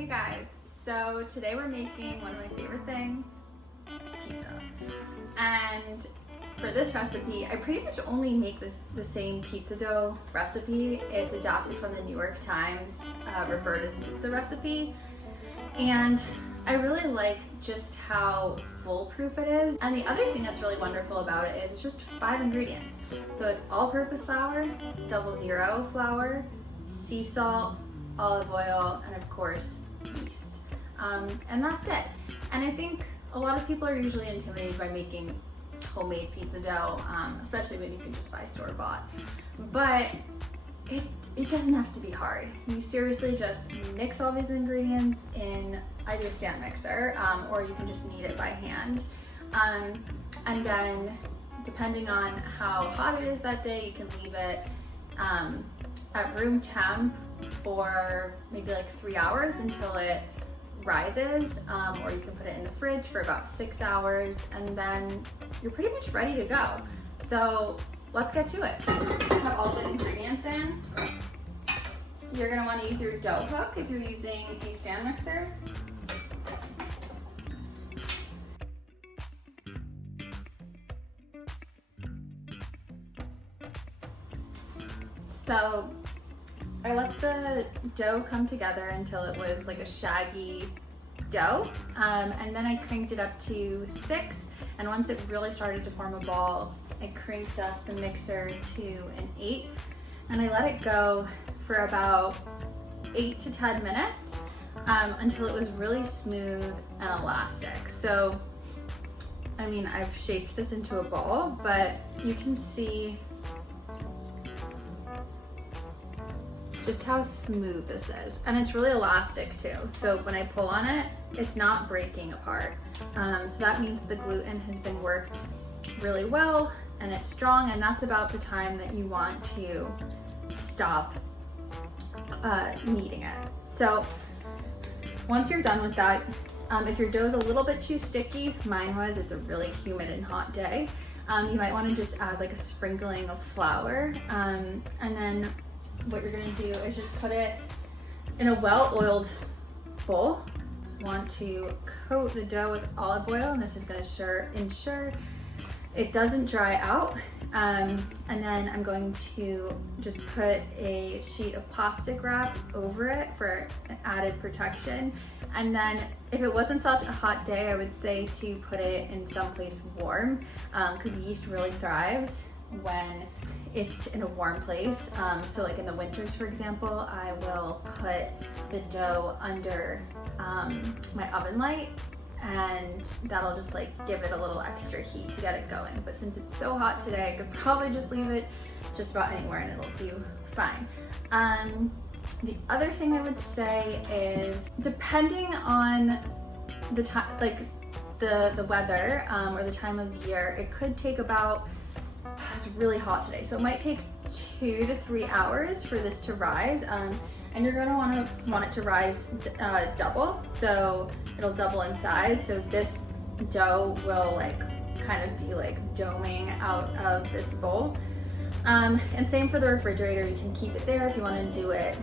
Hey guys, so today we're making one of my favorite things, pizza. And for this recipe, I pretty much only make the same pizza dough recipe. It's adapted from the New York Times Roberta's pizza recipe. And I really like just how foolproof it is. And the other thing that's really wonderful about it is it's just 5 ingredients. So it's all-purpose flour, 00 flour, sea salt, olive oil, and of course, yeast. And that's it. And I think a lot of people are usually intimidated by making homemade pizza dough, especially when you can just buy store-bought. But it doesn't have to be hard. You seriously just mix all these ingredients in either a stand mixer, or you can just knead it by hand. And then, depending on how hot it is that day, you can leave it at room temp for maybe like 3 hours until it rises, or you can put it in the fridge for about 6 hours, and then you're pretty much ready to go. So let's get to it. Put all the ingredients in. You're gonna wanna use your dough hook if you're using a stand mixer. So I let the dough come together until it was like a shaggy dough, and then I cranked it up to 6, and once it really started to form a ball, I cranked up the mixer to an 8, and I let it go for about 8 to 10 minutes until it was really smooth and elastic. So, I mean, I've shaped this into a ball, but you can see just how smooth this is, and it's really elastic too. So when I pull on it, it's not breaking apart. So that means the gluten has been worked really well and it's strong, and that's about the time that you want to stop kneading it. So once you're done with that, if your dough is a little bit too sticky, mine was, it's a really humid and hot day, you might want to just add like a sprinkling of flour, and then what you're gonna do is just put it in a well-oiled bowl. Want to coat the dough with olive oil, and this is gonna ensure it doesn't dry out. And then I'm going to just put a sheet of plastic wrap over it for added protection. And then if it wasn't such a hot day, I would say to put it in someplace warm, because yeast really thrives when it's in a warm place. So like in the winters, for example, I will put the dough under my oven light, and that'll just like give it a little extra heat to get it going. But since it's so hot today, I could probably just leave it just about anywhere and it'll do fine. The other thing I would say is, depending on the time, like the weather or the time of year, it could take about, it's really hot today, so it might take 2 to 3 hours for this to rise, and you're gonna want it to rise double, so it'll double in size. So this dough will like kind of be like doming out of this bowl, and same for the refrigerator. You can keep it there if you want to do it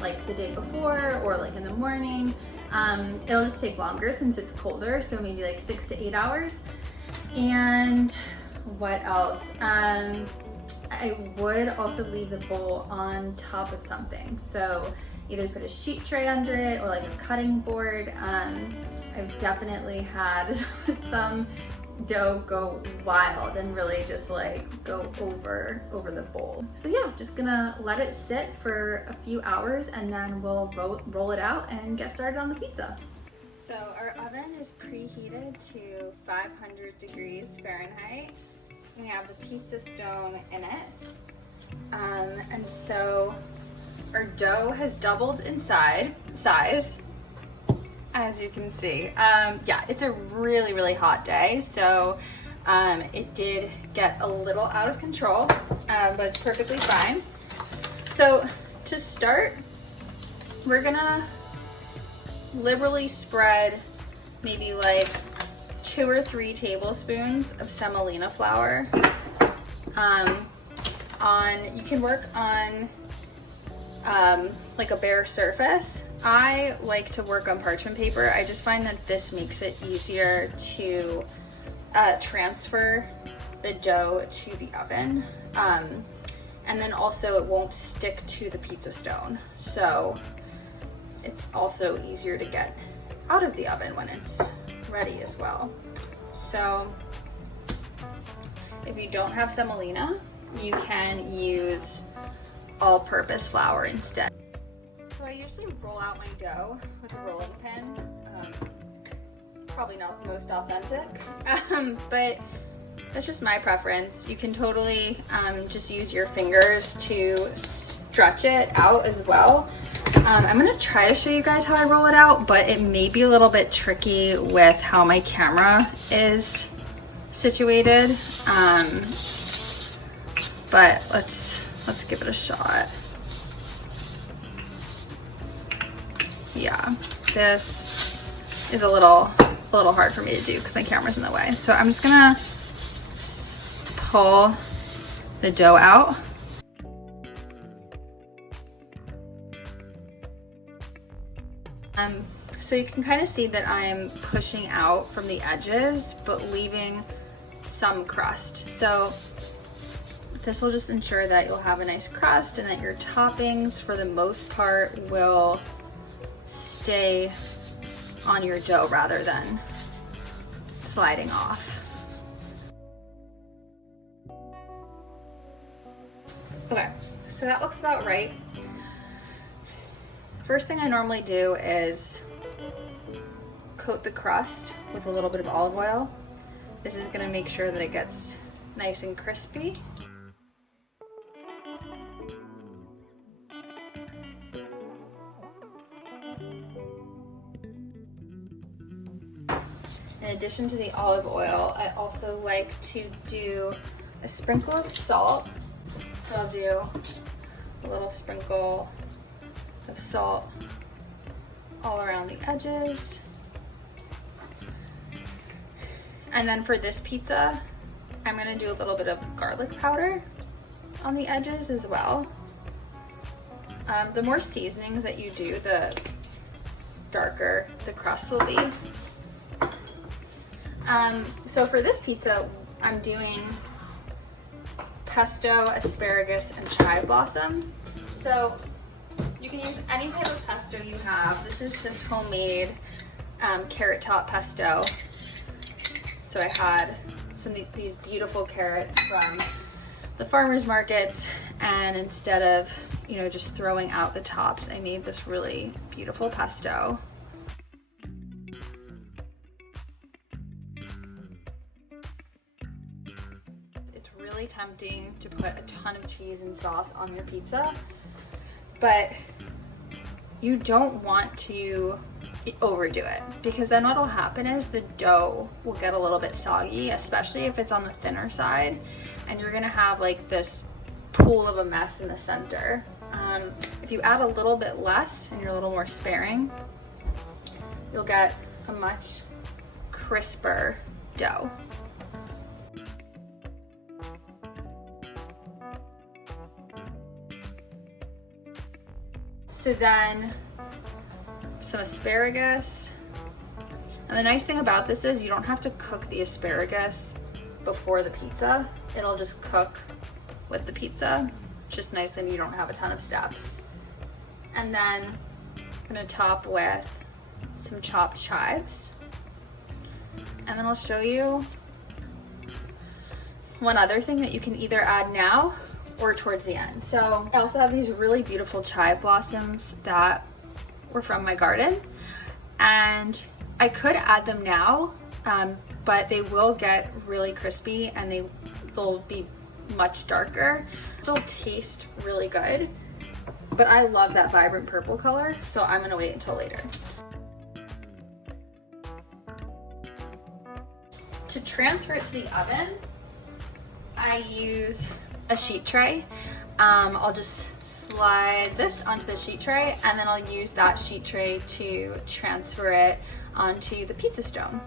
like the day before or like in the morning. It'll just take longer since it's colder, so maybe like 6 to 8 hours. And what else? I would also leave the bowl on top of something. So either put a sheet tray under it or like a cutting board. I've definitely had some dough go wild and really just like go over the bowl. So yeah, just gonna let it sit for a few hours, and then we'll roll it out and get started on the pizza. So our oven is preheated to 500 degrees Fahrenheit. We have the pizza stone in it. And so our dough has doubled in size, as you can see. Yeah, it's a really, really hot day. So it did get a little out of control, but it's perfectly fine. So to start, we're gonna liberally spread maybe like 2 or 3 tablespoons of semolina flour. You can work on like a bare surface, I like to work on parchment paper. I just find that this makes it easier to transfer the dough to the oven. And then also it won't stick to the pizza stone. So it's also easier to get out of the oven when it's ready as well. So if you don't have semolina, you can use all-purpose flour instead. So I usually roll out my dough with a rolling pin. Probably not the most authentic, but that's just my preference. You can totally just use your fingers to stretch it out as well. I'm gonna try to show you guys how I roll it out, but it may be a little bit tricky with how my camera is situated. But let's give it a shot. Yeah, this is a little hard for me to do because my camera's in the way. So I'm just gonna pull the dough out. So you can kind of see that I'm pushing out from the edges, but leaving some crust. So this will just ensure that you'll have a nice crust and that your toppings, for the most part, will stay on your dough rather than sliding off. Okay, so that looks about right. First thing I normally do is coat the crust with a little bit of olive oil. This is gonna make sure that it gets nice and crispy. In addition to the olive oil, I also like to do a sprinkle of salt. So I'll do a little sprinkle of salt all around the edges. And then for this pizza, I'm gonna do a little bit of garlic powder on the edges as well. The more seasonings that you do, the darker the crust will be. So for this pizza, I'm doing pesto, asparagus, and chive blossom. So you can use any type of pesto you have. This is just homemade carrot top pesto. So I had some of these beautiful carrots from the farmer's markets, and instead of, you know, just throwing out the tops, I made this really beautiful pesto. It's really tempting to put a ton of cheese and sauce on your pizza, but you don't want to overdo it, because then what'll happen is the dough will get a little bit soggy, especially if it's on the thinner side, and you're gonna have like this pool of a mess in the center. If you add a little bit less and you're a little more sparing, you'll get a much crisper dough. So then some asparagus. And the nice thing about this is you don't have to cook the asparagus before the pizza. It'll just cook with the pizza. It's just nice and you don't have a ton of steps. And then I'm gonna top with some chopped chives. And then I'll show you one other thing that you can either add now or towards the end. So I also have these really beautiful chive blossoms that were from my garden, and I could add them now, but they will get really crispy and they'll be much darker. They'll taste really good, but I love that vibrant purple color, so I'm gonna wait until later. To transfer it to the oven, I use a sheet tray. I'll just slide this onto the sheet tray, and then I'll use that sheet tray to transfer it onto the pizza stone.